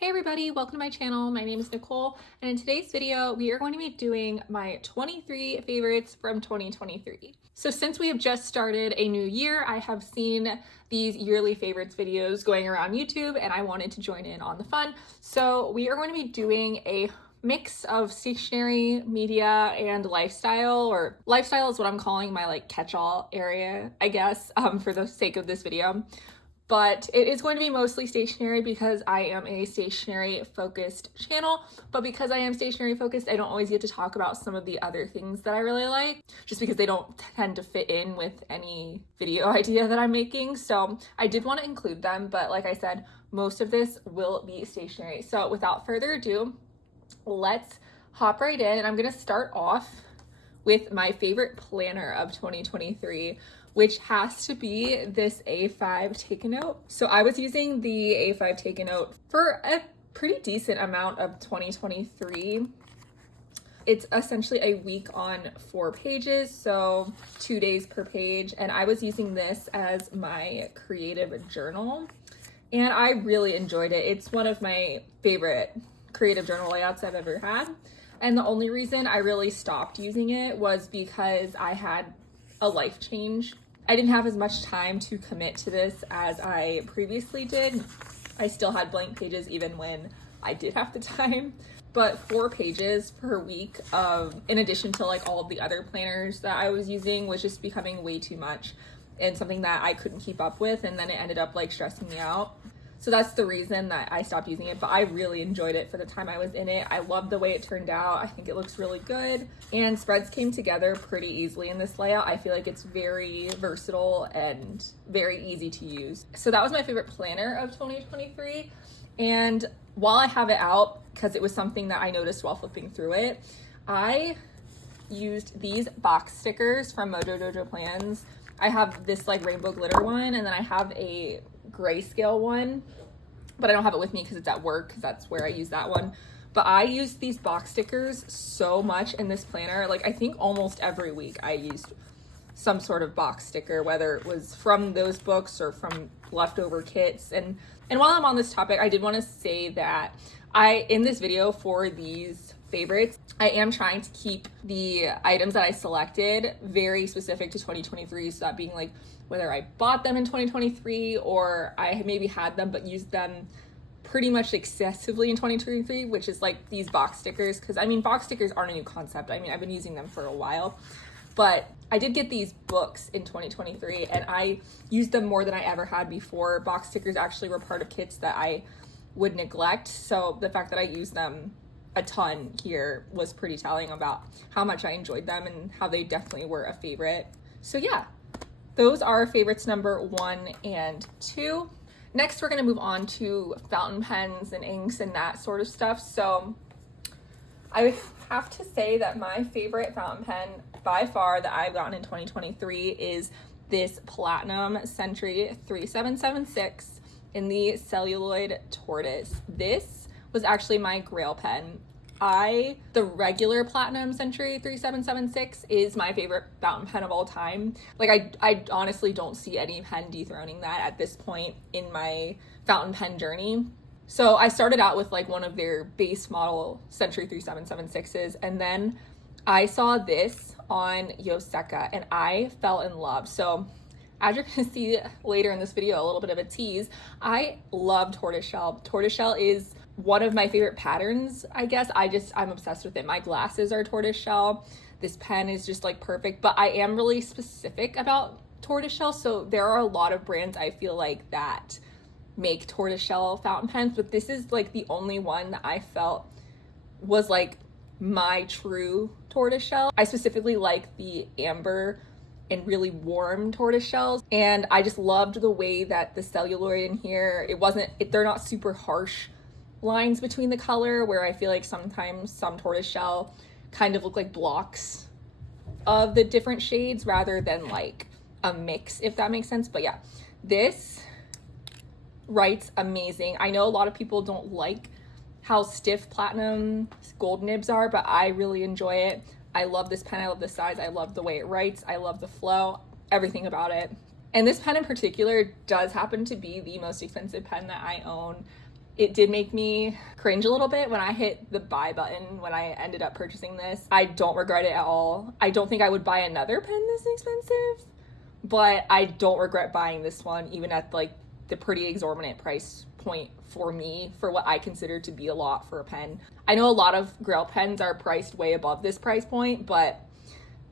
Hey everybody, welcome to my channel. My name is Nicole, and in today's video, we are going to be doing my 23 favorites from 2023. So since we have just started a new year, I have seen these yearly favorites videos going around YouTube, and I wanted to join in on the fun. So we are going to be doing a mix of stationery, media, and lifestyle, or lifestyle is what I'm calling my like catch-all area, I guess, for the sake of this video. But it is going to be mostly stationery because I am a stationery focused channel. But because I am stationery focused, I don't always get to talk about some of the other things that I really like, just because they don't tend to fit in with any video idea that I'm making. So I did want to include them, but like I said, most of this will be stationery. So without further ado, let's hop right in. And I'm going to start off with my favorite planner of 2023, which has to be this A5 Take-A-Note. So I was using the A5 Take-A-Note for a pretty decent amount of 2023. It's essentially a week on 4 pages, so 2 days per page. And I was using this as my creative journal, and I really enjoyed it. It's one of my favorite creative journal layouts I've ever had. And the only reason I really stopped using it was because I had a life change. I didn't have as much time to commit to this as I previously did. I still had blank pages even when I did have the time. But 4 pages per week, in addition to like all of the other planners that I was using, was just becoming way too much and something that I couldn't keep up with. And then it ended up like stressing me out. So that's the reason that I stopped using it, but I really enjoyed it for the time I was in it. I loved the way it turned out. I think it looks really good, and spreads came together pretty easily in this layout. I feel like it's very versatile and very easy to use. So that was my favorite planner of 2023. And while I have it out, because it was something that I noticed while flipping through it, I used these box stickers from Mojo Dojo Plans. I have this like rainbow glitter one, and then I have a grayscale one, but I don't have it with me because it's at work, because that's where I use that one. But I used these box stickers so much in this planner. Like I think almost every week I used some sort of box sticker, whether it was from those books or from leftover kits. And while I'm on this topic, I did want to say that in this video for these favorites, I am trying to keep the items that I selected very specific to 2023. So that being like whether I bought them in 2023 or I maybe had them but used them pretty much excessively in 2023, which is like these box stickers. Because I mean, box stickers aren't a new concept. I mean, I've been using them for a while, but I did get these books in 2023 and I used them more than I ever had before. Box stickers actually were part of kits that I would neglect. So the fact that I used them a ton here was pretty telling about how much I enjoyed them and how they definitely were a favorite. So yeah, those are favorites number 1 and 2. Next, we're going to move on to fountain pens and inks and that sort of stuff. So I have to say that my favorite fountain pen by far that I've gotten in 2023 is this Platinum Century 3776 in the celluloid tortoise. This was actually my grail pen. The regular Platinum Century 3776 is my favorite fountain pen of all time. Like I honestly don't see any pen dethroning that at this point in my fountain pen journey. So I started out with like one of their base model Century 3776s, and then I saw this on Yoseka and I fell in love. So as you're gonna see later in this video, a little bit of a tease, I love tortoiseshell. Tortoiseshell is one of my favorite patterns, I guess. I'm obsessed with it. My glasses are tortoiseshell. This pen is just like perfect, but I am really specific about tortoiseshell. So there are a lot of brands I feel like that make tortoiseshell fountain pens, but this is like the only one that I felt was like my true tortoiseshell. I specifically like the amber and really warm tortoise shells, and I just loved the way that the celluloid in here, they're not super harsh lines between the color, where I feel like sometimes some tortoiseshell kind of look like blocks of the different shades rather than like a mix, if that makes sense. But yeah, this writes amazing. I know a lot of people don't like how stiff Platinum gold nibs are, but I really enjoy it. I love this pen. I love the size. I love the way it writes. I love the flow, everything about it. And this pen in particular does happen to be the most expensive pen that I own it did make me cringe a little bit when I hit the buy button when I ended up purchasing this. I don't regret it at all. I don't think I would buy another pen this expensive, but I don't regret buying this one, even at like the pretty exorbitant price point for me, for what I consider to be a lot for a pen. I know a lot of Grail pens are priced way above this price point, but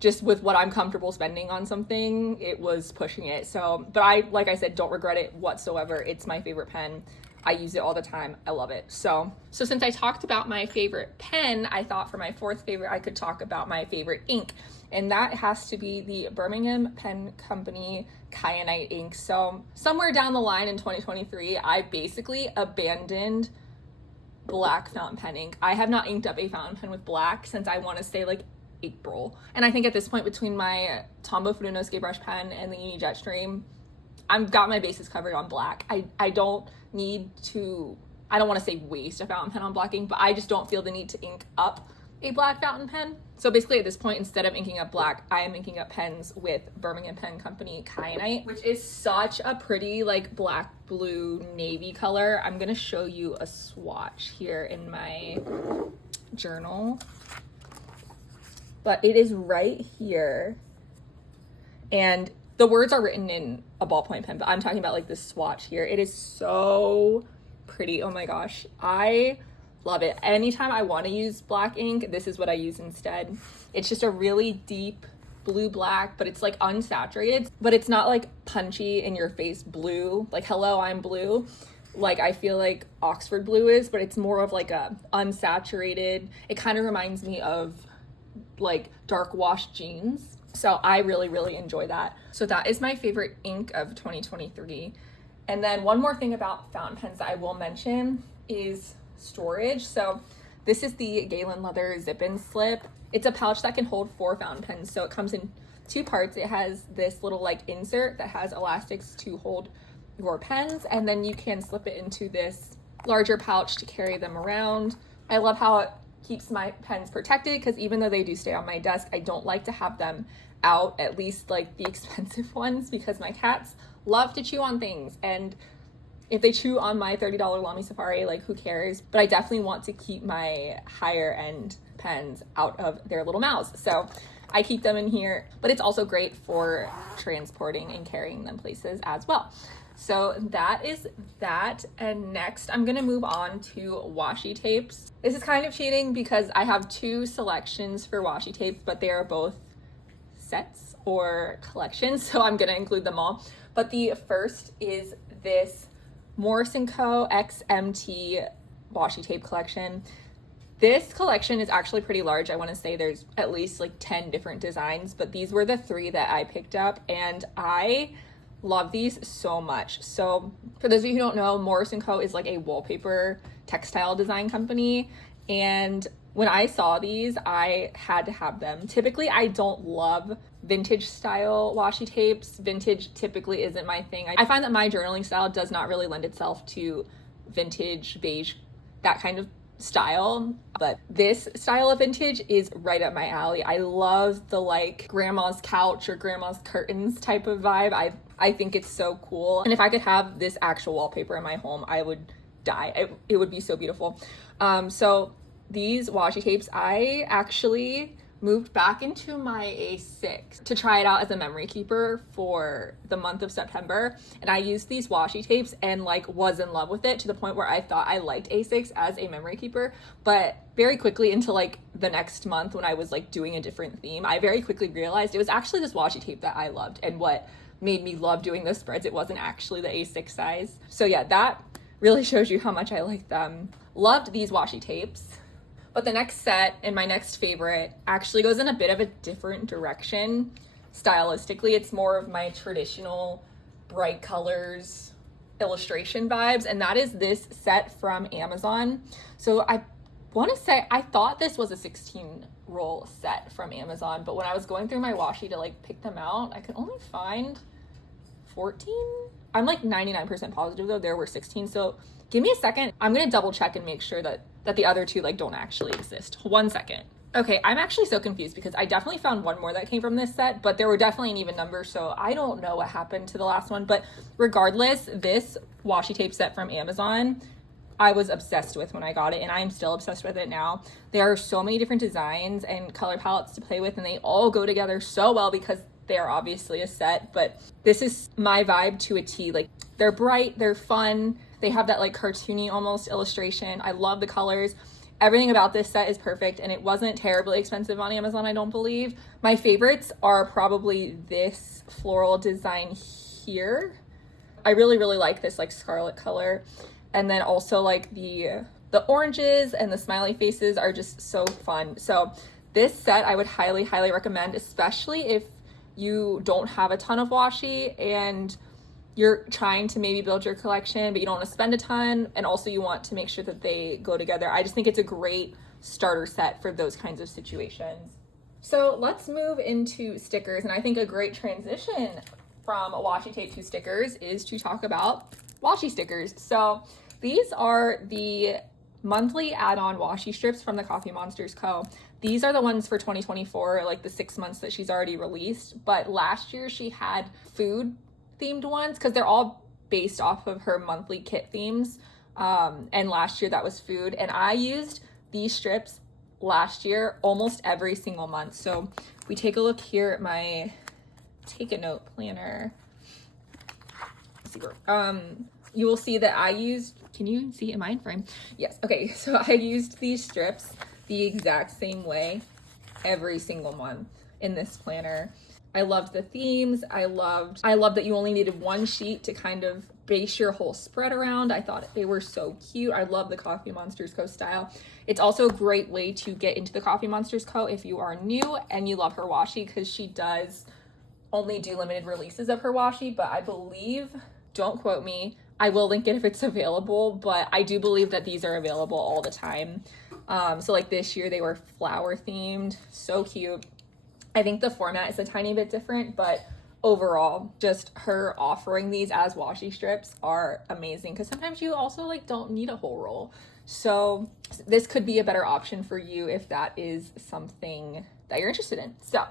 just with what I'm comfortable spending on something, it was pushing it. So, but I, like I said, don't regret it whatsoever. It's my favorite pen. I use it all the time. I love it. So since I talked about my favorite pen, I thought for my fourth favorite, I could talk about my favorite ink. And that has to be the Birmingham Pen Company Kyanite ink. So somewhere down the line in 2023, I basically abandoned black fountain pen ink. I have not inked up a fountain pen with black since I want to say like April. And I think at this point, between my Tombow Funo Skate Brush pen and the Uni Jetstream, I've got my bases covered on black. I don't need to, I don't want to say waste a fountain pen on black ink, but I just don't feel the need to ink up a black fountain pen. So basically at this point, instead of inking up black, I am inking up pens with Birmingham Pen Company Kyanite, which is such a pretty like black, blue, navy color. I'm gonna show you a swatch here in my journal, but it is right here. And the words are written in a ballpoint pen, but I'm talking about like this swatch here. It is so pretty. Oh my gosh. I love it. Anytime I want to use black ink, this is what I use instead. It's just a really deep blue black, but it's like unsaturated, but it's not like punchy in your face blue. Like, hello, I'm blue. Like I feel like Oxford blue is, but it's more of like a unsaturated. It kind of reminds me of like dark wash jeans. So I really, really enjoy that. So that is my favorite ink of 2023. And then one more thing about fountain pens that I will mention is storage. So this is the Galen Leather Zip-In Slip. It's a pouch that can hold 4 fountain pens. So it comes in 2 parts. It has this little like insert that has elastics to hold your pens, and then you can slip it into this larger pouch to carry them around. I love how it keeps my pens protected, because even though they do stay on my desk, I don't like to have them out, at least like the expensive ones, because my cats love to chew on things, and if they chew on my $30 Lamy Safari, like who cares? But I definitely want to keep my higher end pens out of their little mouths, so I keep them in here. But it's also great for transporting and carrying them places as well. So that is that. And next I'm gonna move on to washi tapes. This is kind of cheating because I have 2 selections for washi tapes, but they are both sets or collections, so I'm gonna include them all. But the first is this Morris & Co. XMT washi tape collection. This collection is actually pretty large. I want to say there's at least like 10 different designs, but these were the 3 that I picked up, and I love these so much. So for those of you who don't know, Morris & Co. is like a wallpaper textile design company, and when I saw these, I had to have them. Typically, I don't love vintage style washi tapes. Vintage typically isn't my thing. I find that my journaling style does not really lend itself to vintage, beige, that kind of style, but this style of vintage is right up my alley. I love the like grandma's couch or grandma's curtains type of vibe. I think it's so cool, and if I could have this actual wallpaper in my home, I would die. It would be so beautiful. So these washi tapes, I actually moved back into my A6 to try it out as a memory keeper for the month of September, and I used these washi tapes and like was in love with it to the point where I thought I liked A6 as a memory keeper. But very quickly into like the next month, when I was like doing a different theme, I very quickly realized it was actually this washi tape that I loved, and what made me love doing the spreads, it wasn't actually the A6 size. So yeah, that really shows you how much I like them. Loved these washi tapes. But the next set, and my next favorite, actually goes in a bit of a different direction. Stylistically, it's more of my traditional bright colors illustration vibes, and that is this set from Amazon. So I want to say, I thought this was a 16 roll set from Amazon, but when I was going through my washi to like pick them out, I could only find 14. I'm like 99% positive though there were 16, so give me a second. I'm gonna double check and make sure that the other 2 like don't actually exist. 1 second. Okay, I'm actually so confused because I definitely found one more that came from this set, but there were definitely an even number, so I don't know what happened to the last one. But regardless, this washi tape set from Amazon I was obsessed with when I got it, and I'm still obsessed with it now. There are so many different designs and color palettes to play with, and they all go together so well because they're obviously a set, but this is my vibe to a T. Like, they're bright, they're fun, they have that like cartoony almost illustration. I love the colors. Everything about this set is perfect, and it wasn't terribly expensive on Amazon, I don't believe. My favorites are probably this floral design here. I really, really like this like scarlet color. And then also like the oranges and the smiley faces are just so fun. So this set I would highly, highly recommend, especially if you don't have a ton of washi and you're trying to maybe build your collection, but you don't want to spend a ton, and also you want to make sure that they go together. I just think it's a great starter set for those kinds of situations. So let's move into stickers, and I think a great transition from washi tape to stickers is to talk about washi stickers. So these are the monthly add-on washi strips from the Coffee Monsters Co. These are the ones for 2024, like the 6 months that she's already released. But last year she had food themed ones because they're all based off of her monthly kit themes. And last year that was food. And I used these strips last year almost every single month. So we take a look here at my take a note planner. Let's see where, you will see that I used, can you see in mind frame? Yes. Okay. So I used these strips the exact same way every single month in this planner. I loved the themes. I loved that you only needed one sheet to kind of base your whole spread around. I thought they were so cute. I love the Coffee Monsters Co. style. It's also a great way to get into the Coffee Monsters Co. if you are new and you love her washi, because she does only do limited releases of her washi, but I believe, don't quote me, I will link it if it's available, but I do believe that these are available all the time. So like this year they were flower themed, so cute. I think the format is a tiny bit different, but overall, just her offering these as washi strips are amazing, because sometimes you also like don't need a whole roll. So this could be a better option for you if that is something that you're interested in. So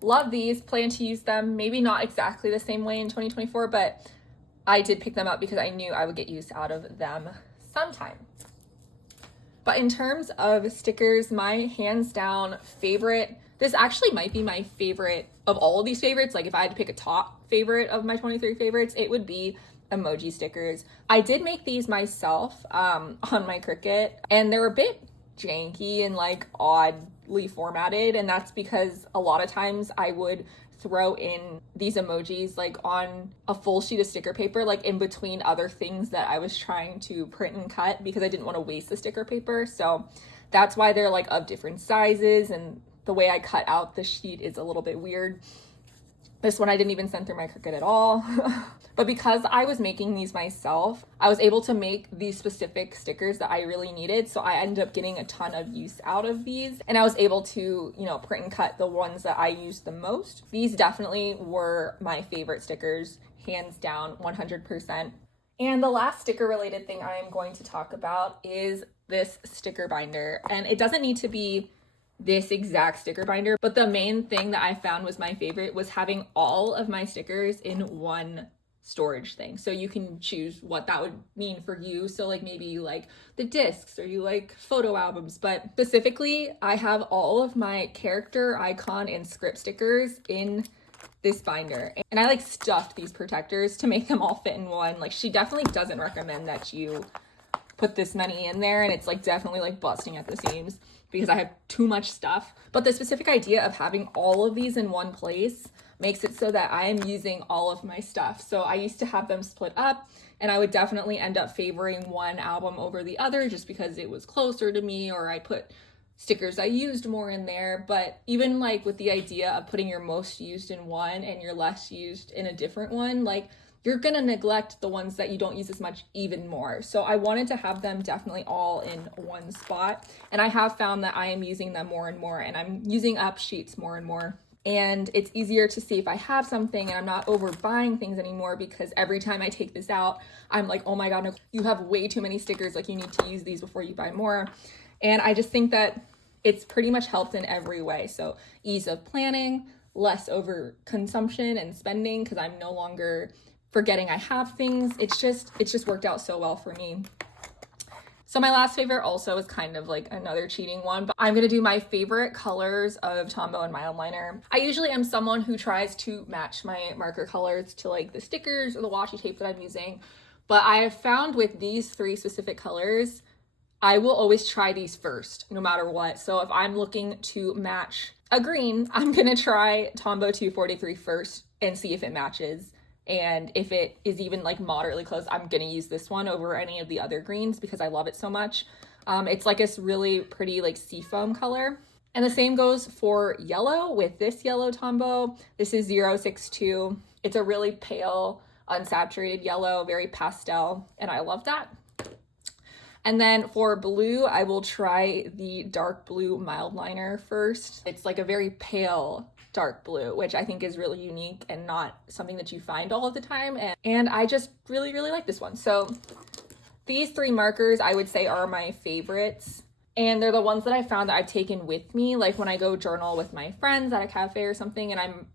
love these, plan to use them, maybe not exactly the same way in 2024, but I did pick them up because I knew I would get use out of them sometime. But in terms of stickers, my hands down favorite, this actually might be my favorite of all of these favorites. Like if I had to pick a top favorite of my 23 favorites, it would be emoji stickers. I did make these myself on my Cricut, and they're a bit janky and like oddly formatted, and that's because a lot of times I would throw in these emojis like on a full sheet of sticker paper, like in between other things that I was trying to print and cut, because I didn't want to waste the sticker paper. So that's why they're like of different sizes, and the way I cut out the sheet is a little bit weird. This one I didn't even send through my Cricut at all. But because I was making these myself, I was able to make these specific stickers that I really needed. So I ended up getting a ton of use out of these. And I was able to, print and cut the ones that I used the most. These definitely were my favorite stickers, hands down, 100%. And the last sticker related thing I am going to talk about is this sticker binder. And it doesn't need to be this exact sticker binder, but the main thing that I found was my favorite was having all of my stickers in one storage thing. So you can choose what that would mean for you. So like maybe you like the discs or you like photo albums, but specifically I have all of my character, icon, and script stickers in this binder. And I like stuffed these protectors to make them all fit in one. Like she definitely doesn't recommend that you put this many in there, and it's like definitely like busting at the seams because I have too much stuff. But the specific idea of having all of these in one place makes it so that I am using all of my stuff. So I used to have them split up, and I would definitely end up favoring one album over the other just because it was closer to me, or I put stickers I used more in there. But even like with the idea of putting your most used in one and your less used in a different one, like you're gonna neglect the ones that you don't use as much even more. So I wanted to have them definitely all in one spot. And I have found that I am using them more and more, and I'm using up sheets more and more. And it's easier to see if I have something, and I'm not overbuying things anymore, because every time I take this out, I'm like, oh my God, Nicole, you have way too many stickers. Like you need to use these before you buy more. And I just think that it's pretty much helped in every way. So ease of planning, less over consumption and spending, because I'm no longer forgetting I have things. It's just worked out so well for me. So my last favorite also is kind of like another cheating one, but I'm gonna do my favorite colors of Tombow and Mildliner. I usually am someone who tries to match my marker colors to like the stickers or the washi tape that I'm using, but I have found with these three specific colors, I will always try these first, no matter what. So if I'm looking to match a green, I'm gonna try Tombow 243 first and see if it matches. And if it is even like moderately close, I'm gonna use this one over any of the other greens because I love it so much. It's like this really pretty like seafoam color. And the same goes for yellow with this yellow Tombow. This is 062. It's a really pale, unsaturated yellow, very pastel, and I love that. And then for blue, I will try the dark blue Mildliner first. It's like a very pale dark blue, which I think is really unique and not something that you find all of the time. And I just really, really like this one. So these three markers I would say are my favorites. And they're the ones that I found that I've taken with me. Like when I go journal with my friends at a cafe or something and I'm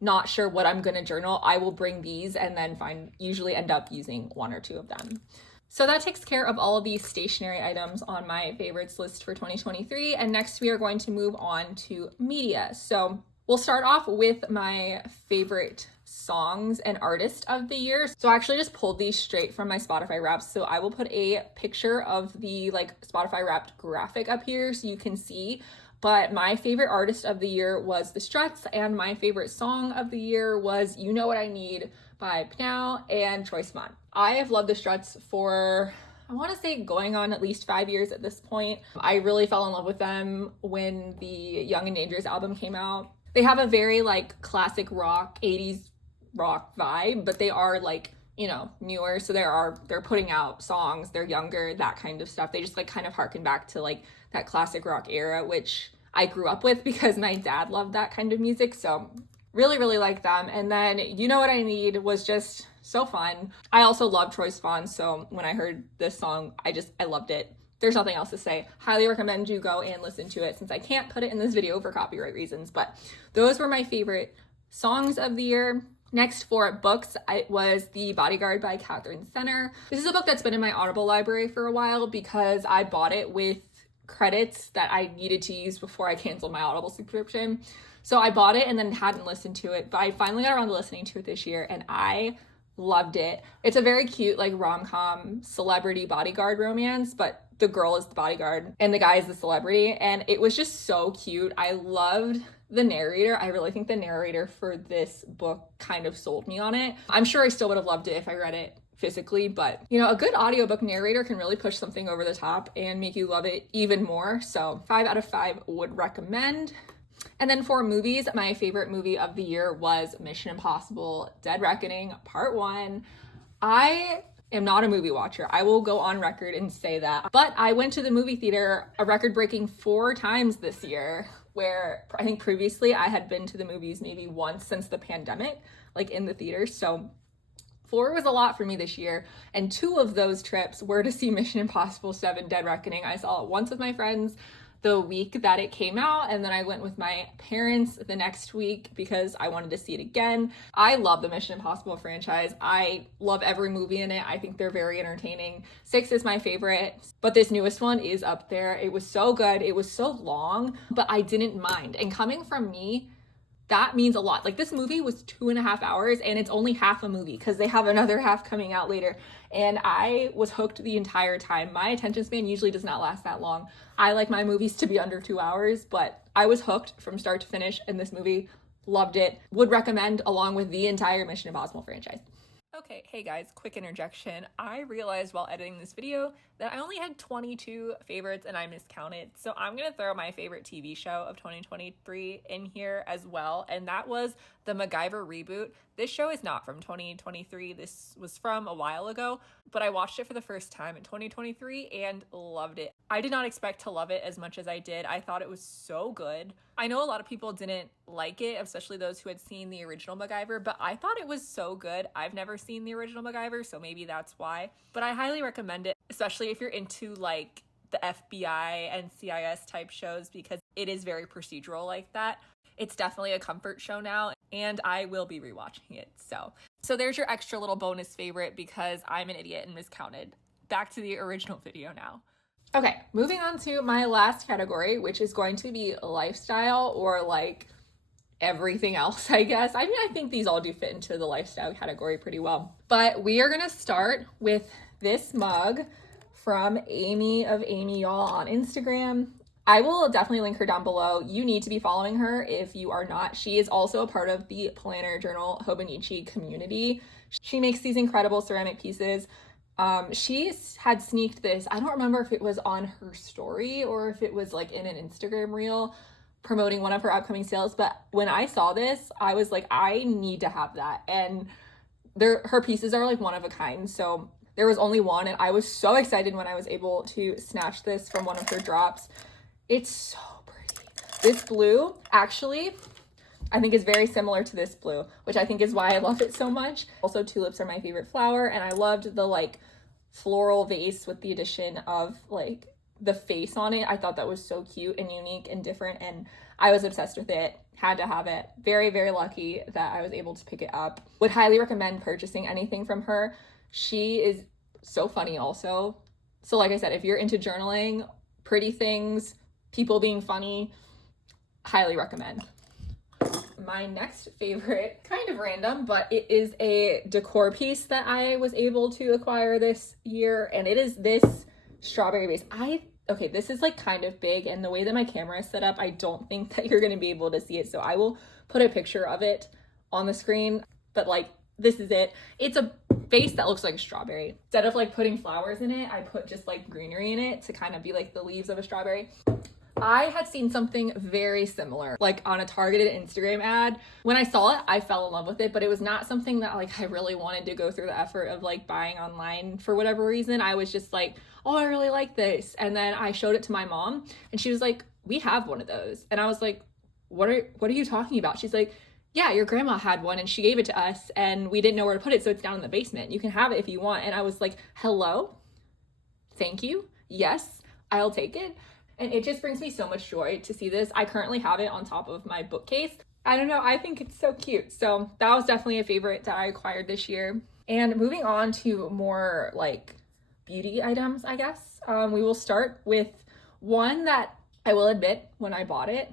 not sure what I'm gonna journal, I will bring these and then usually end up using one or two of them. So that takes care of all of these stationery items on my favorites list for 2023. And next we are going to move on to media. So we'll start off with my favorite songs and artist of the year. So I actually just pulled these straight from my Spotify Wraps. So I will put a picture of the like Spotify Wrapped graphic up here so you can see. But my favorite artist of the year was The Struts, and my favorite song of the year was You Know What I Need by Pnow and Troye Sivan. I have loved The Struts for, I want to say, going on at least 5 years at this point. I really fell in love with them when the Young and Dangerous album came out. They have a very like classic rock, 80s rock vibe, but they are like, you know, newer. So they're putting out songs, they're younger, that kind of stuff. They just like kind of harken back to like that classic rock era, which I grew up with because my dad loved that kind of music. So really, really like them. And then You Know What I Need was just so fun. I also love Troye Sivan. So when I heard this song, I loved it. There's nothing else to say. Highly recommend you go and listen to it since I can't put it in this video for copyright reasons. But those were my favorite songs of the year. Next for books, it was The Bodyguard by Catherine Senner. This is a book that's been in my Audible library for a while because I bought it with credits that I needed to use before I canceled my Audible subscription. So I bought it and then hadn't listened to it, but I finally got around to listening to it this year and I loved it. It's a very cute like rom-com celebrity bodyguard romance, but the girl is the bodyguard and the guy is the celebrity, and it was just so cute. I loved the narrator. I really think the narrator for this book kind of sold me on it. I'm sure I still would have loved it if I read it physically, but you know, a good audiobook narrator can really push something over the top and make you love it even more. So 5 out of 5 would recommend. And then for movies, my favorite movie of the year was Mission Impossible Dead Reckoning Part 1. I am not a movie watcher. I will go on record and say that. But I went to the movie theater a record-breaking 4 times this year, where I think previously I had been to the movies maybe once since the pandemic, like in the theater. So 4 was a lot for me this year, and 2 of those trips were to see Mission Impossible 7 Dead Reckoning. I saw it once with my friends the week that it came out, and then I went with my parents the next week because I wanted to see it again. I love the Mission Impossible franchise. I love every movie in it. I think they're very entertaining. 6 is my favorite, but this newest one is up there. It was so good. It was so long, but I didn't mind. And coming from me, that means a lot. Like, this movie was 2.5 hours and it's only half a movie because they have another half coming out later. And I was hooked the entire time. My attention span usually does not last that long. I like my movies to be under 2 hours, but I was hooked from start to finish in this movie. Loved it. Would recommend along with the entire Mission Impossible franchise. Okay, hey guys, quick interjection. I realized while editing this video that I only had 22 favorites and I miscounted. So I'm gonna throw my favorite TV show of 2023 in here as well. And that was the MacGyver reboot. This show is not from 2023. This was from a while ago, but I watched it for the first time in 2023 and loved it. I did not expect to love it as much as I did. I thought it was so good. I know a lot of people didn't like it, especially those who had seen the original MacGyver, but I thought it was so good. I've never seen the original MacGyver, so maybe that's why. But I highly recommend it, especially if you're into like the FBI and CIS type shows, because it is very procedural like that. It's definitely a comfort show now, and I will be rewatching it. So there's your extra little bonus favorite because I'm an idiot and miscounted. back to the original video now. Okay, moving on to my last category, which is going to be lifestyle, or like everything else, I guess. I mean, I think these all do fit into the lifestyle category pretty well. But we are gonna start with this mug from Amy of Amy Y'all on Instagram. I will definitely link her down below. You need to be following her if you are not. She is also a part of the Planner Journal Hobonichi community. She makes these incredible ceramic pieces. She had sneaked this. I don't remember if it was on her story or if it was like in an Instagram reel promoting one of her upcoming sales, but when I saw this, I was like, I need to have that. And her pieces are like one of a kind, so there was only one, and I was so excited when I was able to snatch this from one of her drops. It's so pretty. This blue actually I think is very similar to this blue, which I think is why I love it so much. Also, tulips are my favorite flower, and I loved the like floral vase with the addition of like the face on it. I thought that was so cute and unique and different, and I was obsessed with it. Had to have it. Very, very lucky that I was able to pick it up. Would highly recommend purchasing anything from her. She is so funny also. So like I said, if you're into journaling, pretty things, people being funny, highly recommend. My next favorite, kind of random, but it is a decor piece that I was able to acquire this year, and it is this strawberry vase. Okay, this is like kind of big, and the way that my camera is set up, I don't think that you're gonna be able to see it, so I will put a picture of it on the screen, but like, this is it. It's a vase that looks like a strawberry. Instead of like putting flowers in it, I put just like greenery in it to kind of be like the leaves of a strawberry. I had seen something very similar, like on a targeted Instagram ad. When I saw it, I fell in love with it, but it was not something that like I really wanted to go through the effort of like buying online for whatever reason. I was just like, oh, I really like this. And then I showed it to my mom, and she was like, we have one of those. And I was like, what are you talking about? She's like, yeah, your grandma had one and she gave it to us and we didn't know where to put it, so it's down in the basement. You can have it if you want. And I was like, hello? Thank you. Yes, I'll take it. And it just brings me so much joy to see this. I currently have it on top of my bookcase. I don't know, I think it's so cute. So that was definitely a favorite that I acquired this year. And moving on to more like beauty items, I guess. We will start with one that I will admit when I bought it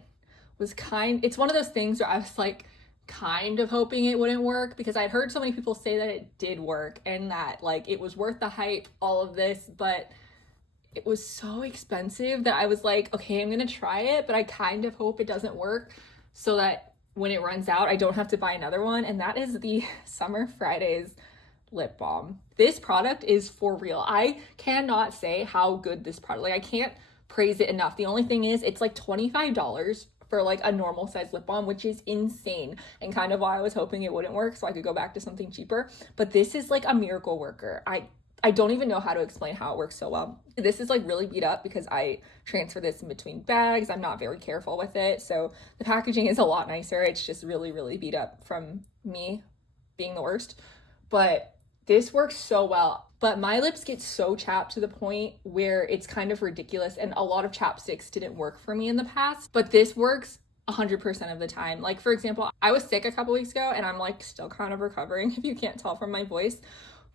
was it's one of those things where I was like kind of hoping it wouldn't work, because I'd heard so many people say that it did work and that like it was worth the hype, all of this, but it was so expensive that I was like, okay, I'm gonna try it, but I kind of hope it doesn't work so that when it runs out, I don't have to buy another one. And that is the Summer Fridays lip balm. This product is for real. I cannot say how good this product, like I can't praise it enough. The only thing is it's like $25 for like a normal size lip balm, which is insane, and kind of why I was hoping it wouldn't work so I could go back to something cheaper. But this is like a miracle worker. I don't even know how to explain how it works so well. This is like really beat up because I transfer this in between bags. I'm not very careful with it. So the packaging is a lot nicer. It's just really, really beat up from me being the worst. But this works so well. But my lips get so chapped to the point where it's kind of ridiculous. And a lot of chapsticks didn't work for me in the past. But this works 100% of the time. Like for example, I was sick a couple weeks ago and I'm like still kind of recovering, if you can't tell from my voice.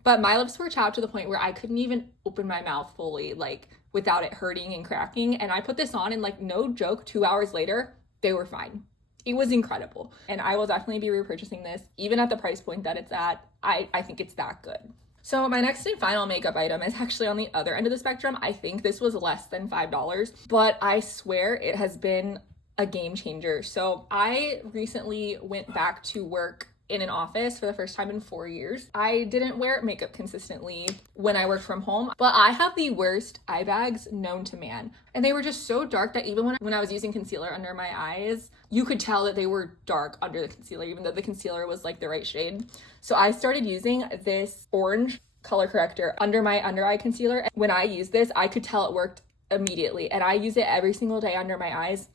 But my lips were chapped to the point where I couldn't even open my mouth fully, like without it hurting and cracking. And I put this on and like, no joke, 2 hours later, they were fine. It was incredible. And I will definitely be repurchasing this, even at the price point that it's at. I think it's that good. So my next and final makeup item is actually on the other end of the spectrum. I think this was less than $5, but I swear it has been a game changer. So I recently went back to work in an office for the first time in 4 years. I didn't wear makeup consistently when I worked from home, but I have the worst eye bags known to man. And they were just so dark that even when I was using concealer under my eyes, you could tell that they were dark under the concealer, even though the concealer was like the right shade. So I started using this orange color corrector under my under eye concealer. And when I used this, I could tell it worked immediately. And I use it every single day under my eyes.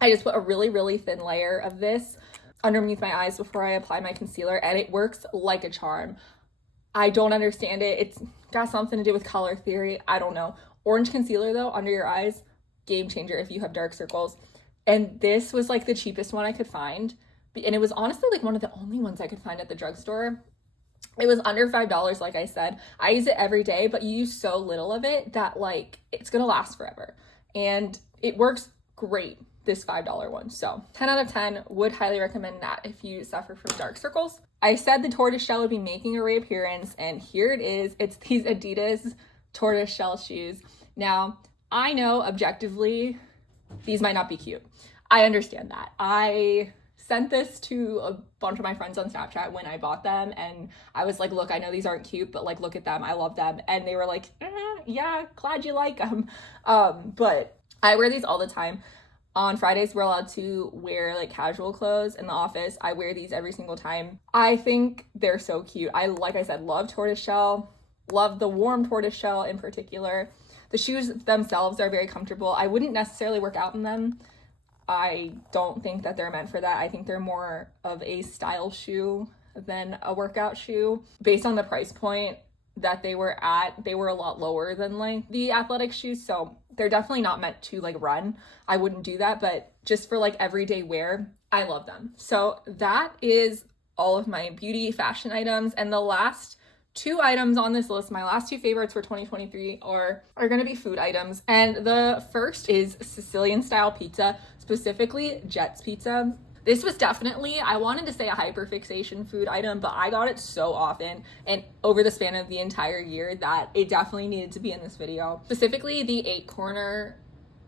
I just put a really, really thin layer of this underneath my eyes before I apply my concealer, and it works like a charm. I don't understand it. It's got something to do with color theory. I don't know. Orange concealer though, under your eyes, game changer if you have dark circles. And this was like the cheapest one I could find. And it was honestly like one of the only ones I could find at the drugstore. It was under $5, like I said. I use it every day, but you use so little of it that like it's gonna last forever. And it works great, this $5 one. So 10 out of 10, would highly recommend that if you suffer from dark circles. I said the tortoiseshell would be making a reappearance, and here it is. It's these Adidas tortoiseshell shoes. Now, I know objectively these might not be cute. I understand that. I sent this to a bunch of my friends on Snapchat when I bought them, and I was like, look, I know these aren't cute, but like, look at them, I love them. And they were like, yeah, glad you like them. But I wear these all the time. On Fridays, we're allowed to wear like casual clothes in the office. I wear these every single time. I think they're so cute. Like I said, love tortoiseshell, love the warm tortoiseshell in particular. The shoes themselves are very comfortable. I wouldn't necessarily work out in them. I don't think that they're meant for that. I think they're more of a style shoe than a workout shoe. Based on the price point that they were at, they were a lot lower than like the athletic shoes, so they're definitely not meant to like run. I wouldn't do that, but just for like everyday wear, I love them. So that is all of my beauty fashion items, and the last two items on this list, my last two favorites for 2023 are gonna be food items. And the first is Sicilian style pizza, specifically Jet's pizza. This was definitely, I wanted to say a hyperfixation food item, but I got it so often and over the span of the entire year that it definitely needed to be in this video. Specifically, the 8-corner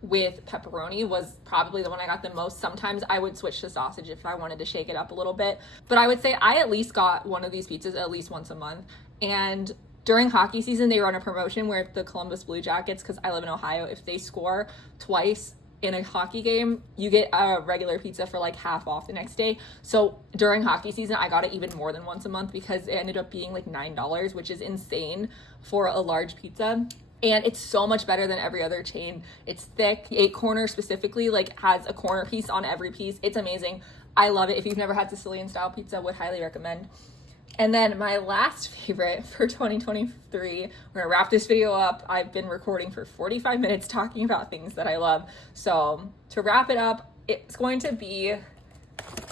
with pepperoni was probably the one I got the most. Sometimes I would switch to sausage if I wanted to shake it up a little bit, but I would say I at least got one of these pizzas at least once a month. And during hockey season, they run a promotion where the Columbus Blue Jackets, because I live in Ohio, if they score twice in a hockey game, you get a regular pizza for like half off the next day. So during hockey season, I got it even more than once a month because it ended up being like $9, which is insane for a large pizza. And it's so much better than every other chain. It's thick. 8-corner specifically like has a corner piece on every piece. It's amazing. I love it. If you've never had Sicilian style pizza, would highly recommend. And then my last favorite for 2023, we're gonna wrap this video up. I've been recording for 45 minutes talking about things that I love. So to wrap it up, it's going to be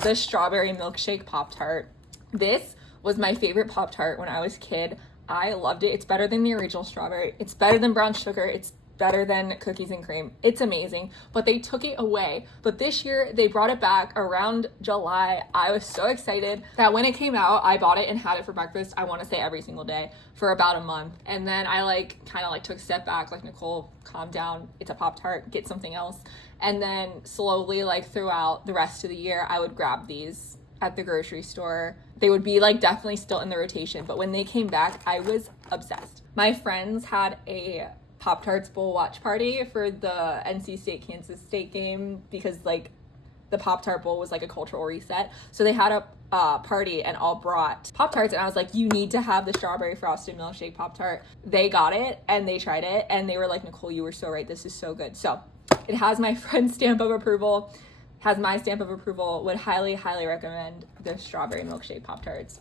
the strawberry milkshake Pop-Tart. This was my favorite Pop-Tart when I was a kid. I loved it. It's better than the original strawberry. It's better than brown sugar. It's better than cookies and cream. It's amazing, but they took it away. But this year they brought it back around July. I was so excited that when it came out, I bought it and had it for breakfast. I want to say every single day for about a month. And then I kind of took a step back, like, Nicole, calm down. It's a Pop-Tart, get something else. And then slowly, throughout the rest of the year, I would grab these at the grocery store. They would be definitely still in the rotation, but when they came back, I was obsessed. My friends had a Pop-Tarts bowl watch party for the NC State Kansas State game because the Pop-Tart bowl was a cultural reset. So they had a party and all brought Pop-Tarts, and I was like, you need to have the strawberry frosted milkshake Pop-Tart. They got it and they tried it and they were like, Nicole, you were so right. This is so good. So it has my friend's stamp of approval, has my stamp of approval, would highly, highly recommend the strawberry milkshake Pop-Tarts.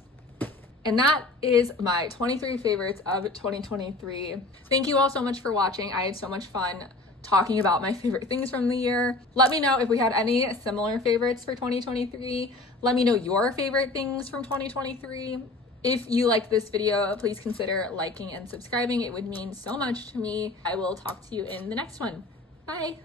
And that is my 23 favorites of 2023. Thank you all so much for watching. I had so much fun talking about my favorite things from the year. Let me know if we had any similar favorites for 2023. Let me know your favorite things from 2023. If you liked this video, please consider liking and subscribing. It would mean so much to me. I will talk to you in the next one. Bye.